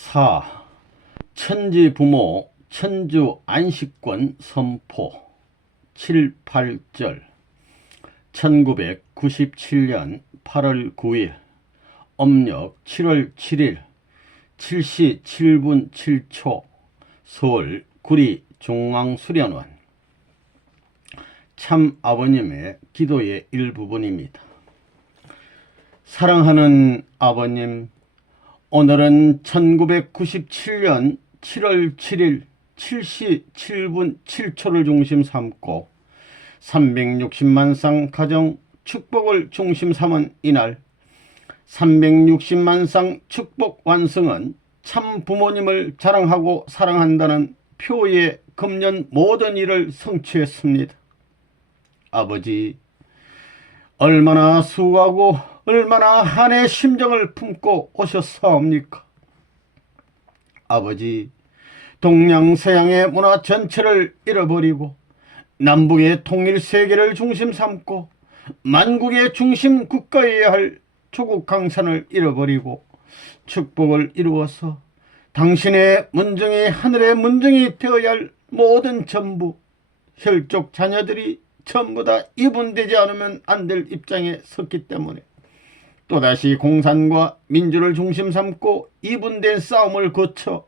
4. 천지부모 천주 안식권 선포 7, 8절 1997년 8월 9일 âm력 7월 7일 7시 7분 7초 서울 구리 중앙수련원 참 아버님의 기도의 일부분입니다. 사랑하는 아버님, 오늘은 1997년 7월 7일 7시 7분 7초를 중심 삼고 360만 쌍 가정 축복을 중심 삼은 이날, 360만 쌍 축복 완성은 참 부모님을 자랑하고 사랑한다는 표의 금년 모든 일을 성취했습니다. 아버지, 얼마나 수고하고 얼마나 한의 심정을 품고 오셨사옵니까? 아버지, 동양서양의 문화 전체를 잃어버리고 남북의 통일세계를 중심 삼고 만국의 중심 국가여야 할 조국 강산을 잃어버리고 축복을 이루어서 당신의 문정이 하늘의 문정이 되어야 할 모든 전부 혈족 자녀들이 전부 다 이분되지 않으면 안 될 입장에 섰기 때문에 또다시 공산과 민주를 중심 삼고 이분된 싸움을 거쳐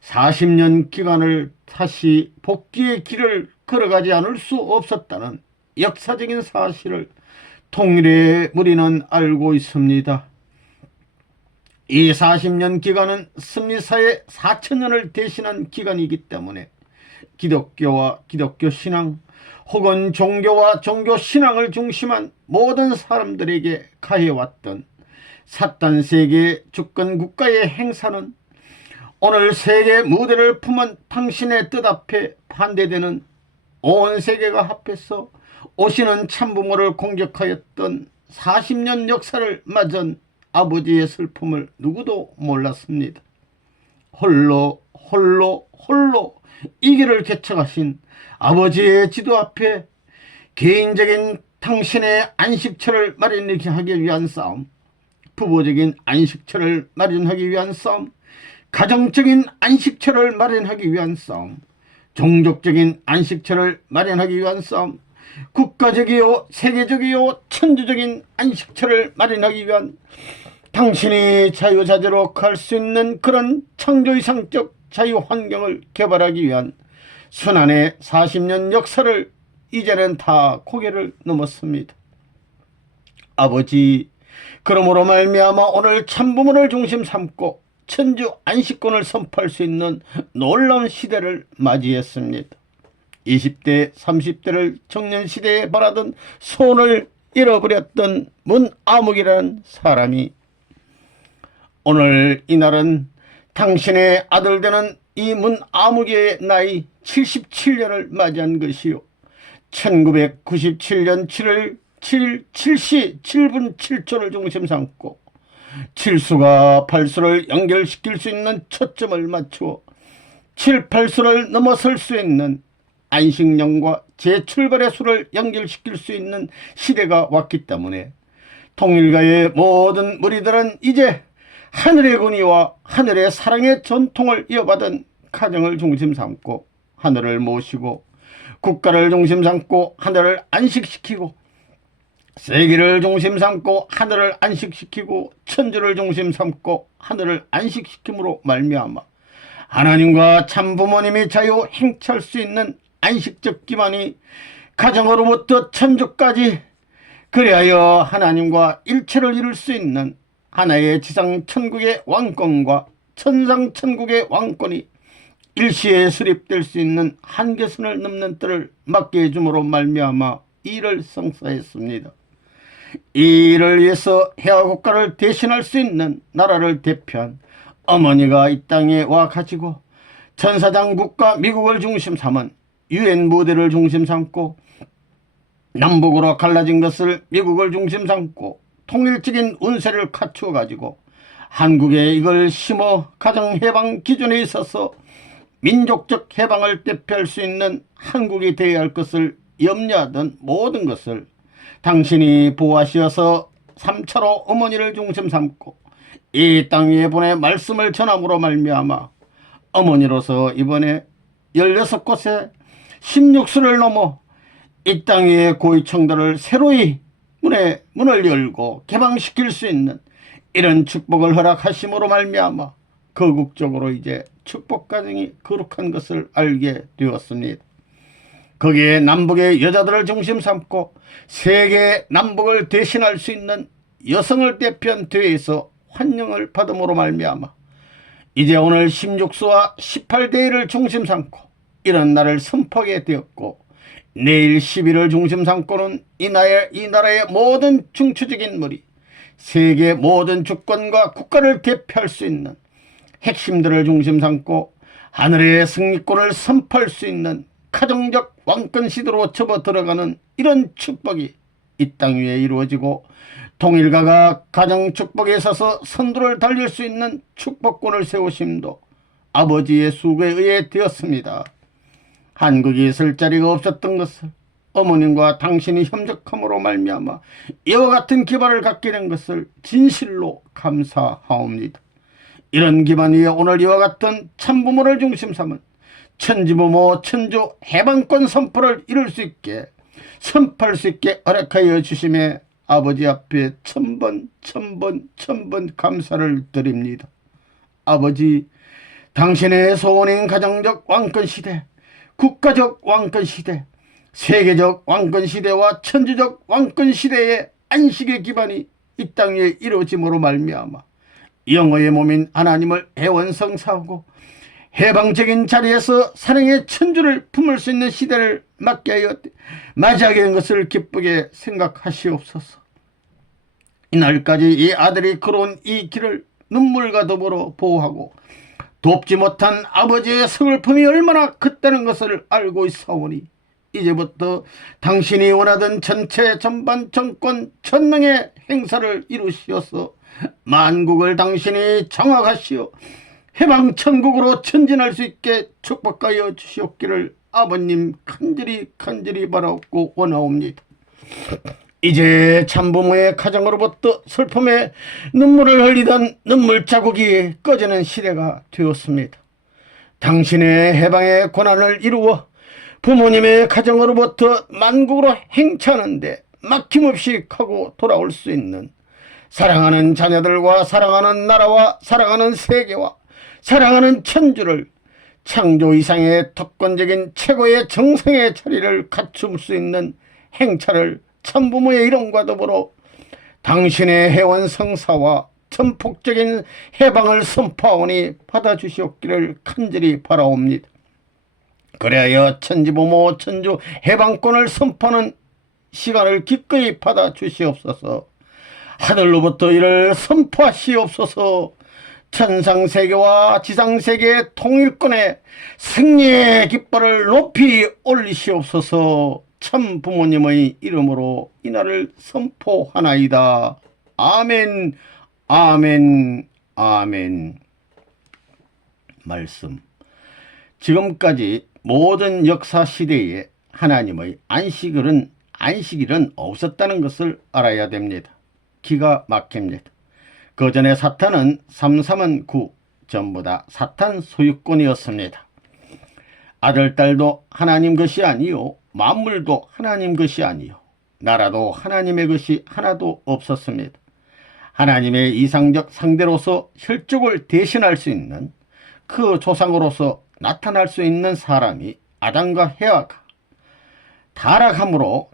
40년 기간을 다시 복귀의 길을 걸어가지 않을 수 없었다는 역사적인 사실을 통일의 무리는 알고 있습니다. 이 40년 기간은 승리사의 4천년을 대신한 기간이기 때문에 기독교와 기독교 신앙 혹은 종교와 종교 신앙을 중심한 모든 사람들에게 가해왔던 사탄 세계 주권 국가의 행사는 오늘 세계 무대를 품은 당신의 뜻 앞에 반대되는 온 세계가 합해서 오시는 참부모를 공격하였던 40년 역사를 맞은 아버지의 슬픔을 누구도 몰랐습니다. 홀로 이 길을 개척하신 아버지의 지도 앞에 개인적인 당신의 안식처를 마련하기 위한 싸움, 부부적인 안식처를 마련하기 위한 싸움, 가정적인 안식처를 마련하기 위한 싸움, 종족적인 안식처를 마련하기 위한 싸움, 국가적이요 세계적이요 천주적인 안식처를 마련하기 위한 당신이 자유자재로 갈 수 있는 그런 창조이상적 자유환경을 개발하기 위한 순환의 40년 역사를 이제는 다 고개를 넘었습니다. 아버지, 그러므로 말미암아 오늘 참부모를 중심 삼고 천주 안식권을 선포할 수 있는 놀라운 시대를 맞이했습니다. 20대 30대를 청년시대에 바라던 소원을 잃어버렸던 문아묵이라는 사람이 오늘 이날은 당신의 아들 되는 이 문아묵의 나이 77년을 맞이한 것이요 1997년 7월 7일 7시 7분 7초를 중심 삼고 7수가 8수를 연결시킬 수 있는 초점을 맞추어 7, 8수를 넘어설 수 있는 안식년과 재출발의 수를 연결시킬 수 있는 시대가 왔기 때문에 통일가의 모든 무리들은 이제 하늘의 권위와 하늘의 사랑의 전통을 이어받은 가정을 중심 삼고 하늘을 모시고 국가를 중심 삼고 하늘을 안식시키고 세계를 중심 삼고 하늘을 안식시키고 천주를 중심 삼고 하늘을 안식시킴으로 말미암아 하나님과 참부모님이 자유 행차할 수 있는 안식적 기반이 가정으로부터 천주까지 그리하여 하나님과 일체를 이룰 수 있는 하나의 지상 천국의 왕권과 천상 천국의 왕권이 일시에 수립될 수 있는 한계선을 넘는 때를 맞게 해줌으로 말미암아 이 일을 성사했습니다. 이 일을 위해서 해와 국가를 대신할 수 있는 나라를 대표한 어머니가 이 땅에 와 가지고 천사장 국가 미국을 중심 삼은 유엔 무대를 중심 삼고 남북으로 갈라진 것을 미국을 중심 삼고 통일적인 운세를 갖추어 가지고 한국에 이걸 심어 가정해방 기준에 있어서 민족적 해방을 대표할 수 있는 한국이 되어야 할 것을 염려하던 모든 것을 당신이 보호하시어서 3차로 어머니를 중심 삼고 이 땅 위에 보내 말씀을 전함으로 말미암아 어머니로서 이번에 16곳에 16수를 넘어 이 땅 위의 고위청들을 새로이 문을 열고 개방시킬 수 있는 이런 축복을 허락하심으로 말미암아 거국적으로 이제 축복 가정이 거룩한 것을 알게 되었습니다. 거기에 남북의 여자들을 중심 삼고 세계 남북을 대신할 수 있는 여성을 대표한 대회에서 환영을 받음으로 말미암아 이제 오늘 16수와 18대회를 중심 삼고 이런 날을 선포하게 되었고, 내일 10일을 중심 삼고는 이 나라의 모든 중추적인 인물이 세계 모든 주권과 국가를 대표할 수 있는 핵심들을 중심 삼고 하늘의 승리권을 선포할 수 있는 가정적 왕권 시대로 접어들어가는 이런 축복이 이 땅 위에 이루어지고, 통일가가 가정 축복에 있어서 선두를 달릴 수 있는 축복권을 세우심도 아버지의 수고에 의해 되었습니다. 한국이 있을 자리가 없었던 것을 어머님과 당신이 협력함으로 말미암아 이와 같은 기반을 갖게 된 것을 진실로 감사하옵니다. 이런 기반 위에 오늘 이와 같은 참부모를 중심 삼은 천지부모 천주 해방권 선포를 이룰 수 있게, 선포할 수 있게 허락하여 주심에 아버지 앞에 천번 감사를 드립니다. 아버지, 당신의 소원인 가정적 왕권시대, 국가적 왕권시대, 세계적 왕권시대와 천주적 왕권시대의 안식의 기반이 이 땅 위에 이루어짐으로 말미암아 영어의 몸인 하나님을 애원성사하고 해방적인 자리에서 사랑의 천주를 품을 수 있는 시대를 맞이하게 된 것을 기쁘게 생각하시옵소서. 이날까지 이 아들이 걸어온 이 길을 눈물과 더불어 보호하고 돕지 못한 아버지의 서글픔이 얼마나 컸다는 것을 알고 있사오니, 이제부터 당신이 원하던 전체 전반 정권 전능의 행사를 이루시어서 만국을 당신이 장악하시어 해방천국으로 전진할 수 있게 축복하여 주시옵기를 아버님 간절히 바라옵고 원하옵니다. 이제 참부모의 가정으로부터 슬픔의 눈물을 흘리던 눈물 자국이 꺼지는 시대가 되었습니다. 당신의 해방의 권한을 이루어 부모님의 가정으로부터 만국으로 행차하는데 막힘없이 하고 돌아올 수 있는 사랑하는 자녀들과 사랑하는 나라와 사랑하는 세계와 사랑하는 천주를 창조 이상의特권적인 최고의 정성의 자리를 갖출 수 있는 행차를 참부모의 이름과 더불어 당신의 해원 성사와 전폭적인 해방을 선포하오니 받아주시옵기를 간절히 바라옵니다. 그래야 천지부모 천주 해방권을 선포하는 시간을 기꺼이 받아주시옵소서. 하늘로부터 이를 선포하시옵소서. 천상세계와 지상세계의 통일권에 승리의 깃발을 높이 올리시옵소서. 참 부모님의 이름으로 이날을 선포하나이다. 아멘, 아멘, 아멘. 말씀. 지금까지 모든 역사 시대에 하나님의 안식일은 없었다는 것을 알아야 됩니다. 기가 막힙니다. 그 전에 사탄은 3삼은 9 전부 다 사탄 소유권이었습니다. 아들, 딸도 하나님 것이 아니요, 만물도 하나님 것이 아니요, 나라도 하나님의 것이 하나도 없었습니다. 하나님의 이상적 상대로서 혈족을 대신할 수 있는 그 조상으로서 나타날 수 있는 사람이 아담과 헤아가 타락함으로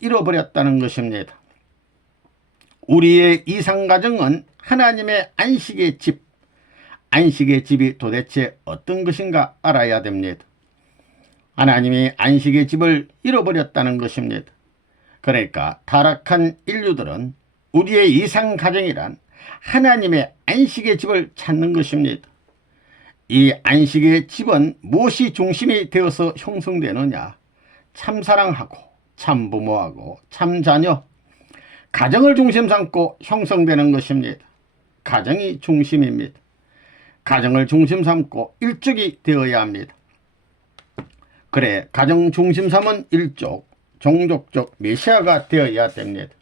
잃어버렸다는 것입니다. 우리의 이상가정은 하나님의 안식의 집이 도대체 어떤 것인가 알아야 됩니다. 하나님이 안식의 집을 잃어버렸다는 것입니다. 그러니까 타락한 인류들은 우리의 이상가정이란 하나님의 안식의 집을 찾는 것입니다. 이 안식의 집은 무엇이 중심이 되어서 형성되느냐? 참사랑하고 참부모하고 참자녀, 가정을 중심 삼고 형성되는 것입니다. 가정이 중심입니다. 가정을 중심 삼고 일족이 되어야 합니다. 그래, 가정 중심 삼은 일족, 종족적 메시아가 되어야 됩니다.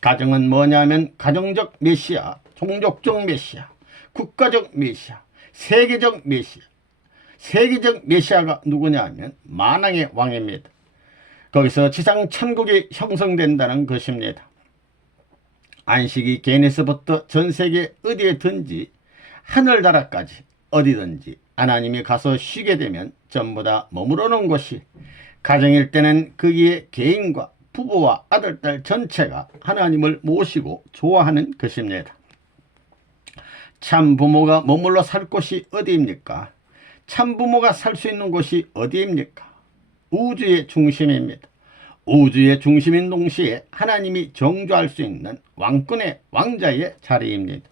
가정은 뭐냐면 가정적 메시아, 종족적 메시아, 국가적 메시아, 세계적 메시아. 세계적 메시아가 누구냐 하면 만왕의 왕입니다. 거기서 지상 천국이 형성된다는 것입니다. 안식이 개인에서부터 전 세계 어디에든지 하늘나라까지 어디든지 하나님이 가서 쉬게 되면 전부 다 머무르 놓은 곳이, 가정일 때는 거기에 개인과 부부와 아들, 딸 전체가 하나님을 모시고 좋아하는 것입니다. 참 부모가 머물러 살 곳이 어디입니까? 참 부모가 살 수 있는 곳이 어디입니까? 우주의 중심입니다. 우주의 중심인 동시에 하나님이 정조할 수 있는 왕권의 왕자의 자리입니다.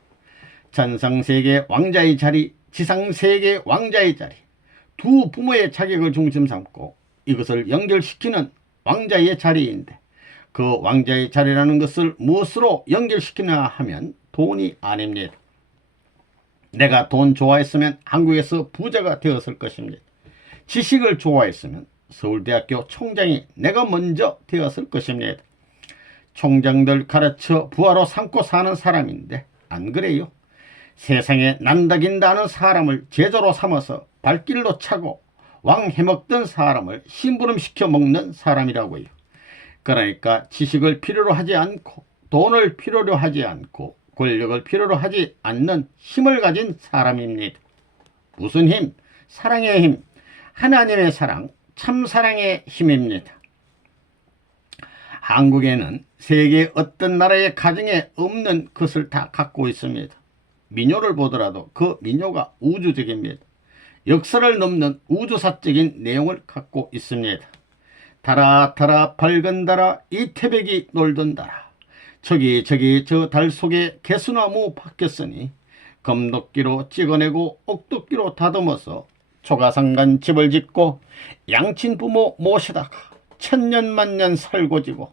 천상세계 왕자의 자리, 지상세계 왕자의 자리, 두 부모의 자격을 중심 삼고 이것을 연결시키는 왕자의 자리인데, 그 왕자의 자리라는 것을 무엇으로 연결시키냐 하면 돈이 아닙니다. 내가 돈 좋아했으면 한국에서 부자가 되었을 것입니다. 지식을 좋아했으면 서울대학교 총장이 내가 먼저 되었을 것입니다. 총장들 가르쳐 부하로 삼고 사는 사람인데 안 그래요? 세상에 난다긴다 하는 사람을 제자로 삼아서 발길로 차고 왕 해먹던 사람을 심부름시켜 먹는 사람이라고요. 그러니까 지식을 필요로 하지 않고 돈을 필요로 하지 않고 권력을 필요로 하지 않는 힘을 가진 사람입니다. 무슨 힘? 사랑의 힘, 하나님의 사랑, 참사랑의 힘입니다. 한국에는 세계 어떤 나라의 가정에 없는 것을 다 갖고 있습니다. 민요를 보더라도 그 민요가 우주적입니다. 역사를 넘는 우주사적인 내용을 갖고 있습니다. 달아 달아 밝은 달아 이 태백이 놀던 달아, 저기 저 달 속에 개수나무 박혔으니 검도끼로 찍어내고 옥도끼로 다듬어서 초가상간 집을 짓고 양친 부모 모시다가 천년만년 살고 지고,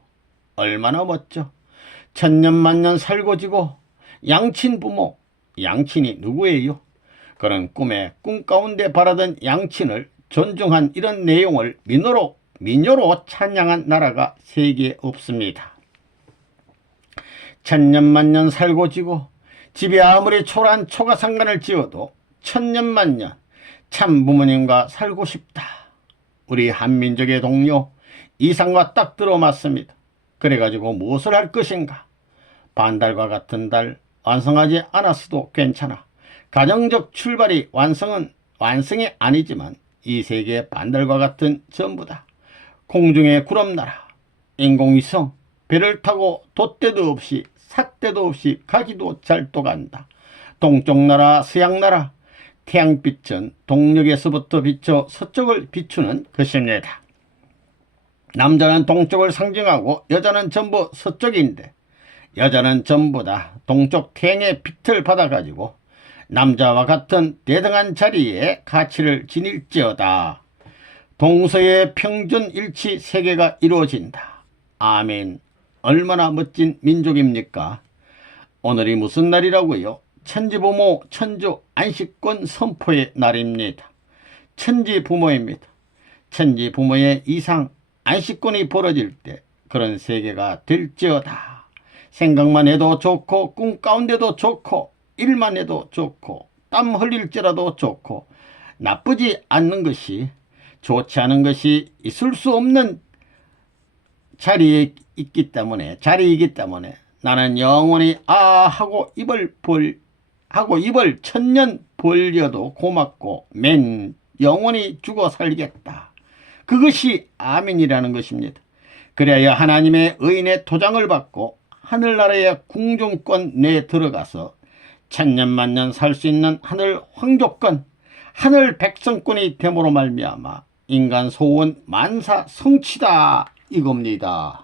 얼마나 멋져. 천년만년 살고 지고 양친 부모, 양친이 누구예요? 그런 꿈 가운데 바라던 양친을 존중한 이런 내용을 민요로 찬양한 나라가 세계에 없습니다. 천년만년 살고 지고 집에 아무리 초라한 초가상간을 지어도 천년만년 참 부모님과 살고 싶다. 우리 한민족의 동료 이상과 딱 들어맞습니다. 그래가지고 무엇을 할 것인가? 반달과 같은 달 완성하지 않았어도 괜찮아. 가정적 출발이 완성이 아니지만 이 세계의 반달과 같은 전부다. 공중의 구름나라, 인공위성, 배를 타고 돛대도 없이 삿대도 없이 가기도 잘도 간다. 동쪽나라, 서양나라, 태양빛은 동력에서부터 비춰 서쪽을 비추는 것입니다. 남자는 동쪽을 상징하고 여자는 전부 서쪽인데, 여자는 전부 다 동쪽 태양의 빛을 받아가지고 남자와 같은 대등한 자리에 가치를 지닐지어다. 동서의 평준일치 세계가 이루어진다. 아멘. 얼마나 멋진 민족입니까? 오늘이 무슨 날이라고요? 천지부모 천주 안식권 선포의 날입니다. 천지부모입니다. 천지부모의 이상 안식권이 벌어질 때 그런 세계가 될지어다. 생각만 해도 좋고 꿈 가운데도 좋고 일만 해도 좋고 땀 흘릴지라도 좋고 나쁘지 않는 것이, 좋지 않은 것이 있을 수 없는 자리이기 때문에 나는 영원히 하고 입을 천년 벌려도 고맙고 영원히 죽어 살겠다. 그것이 아멘이라는 것입니다. 그래야 하나님의 의인의 도장을 받고 하늘나라의 궁중권 내에 들어가서 천년만년 살 수 있는 하늘 황족권, 하늘 백성권이 됨으로 말미암아 인간 소원 만사 성취다 이겁니다.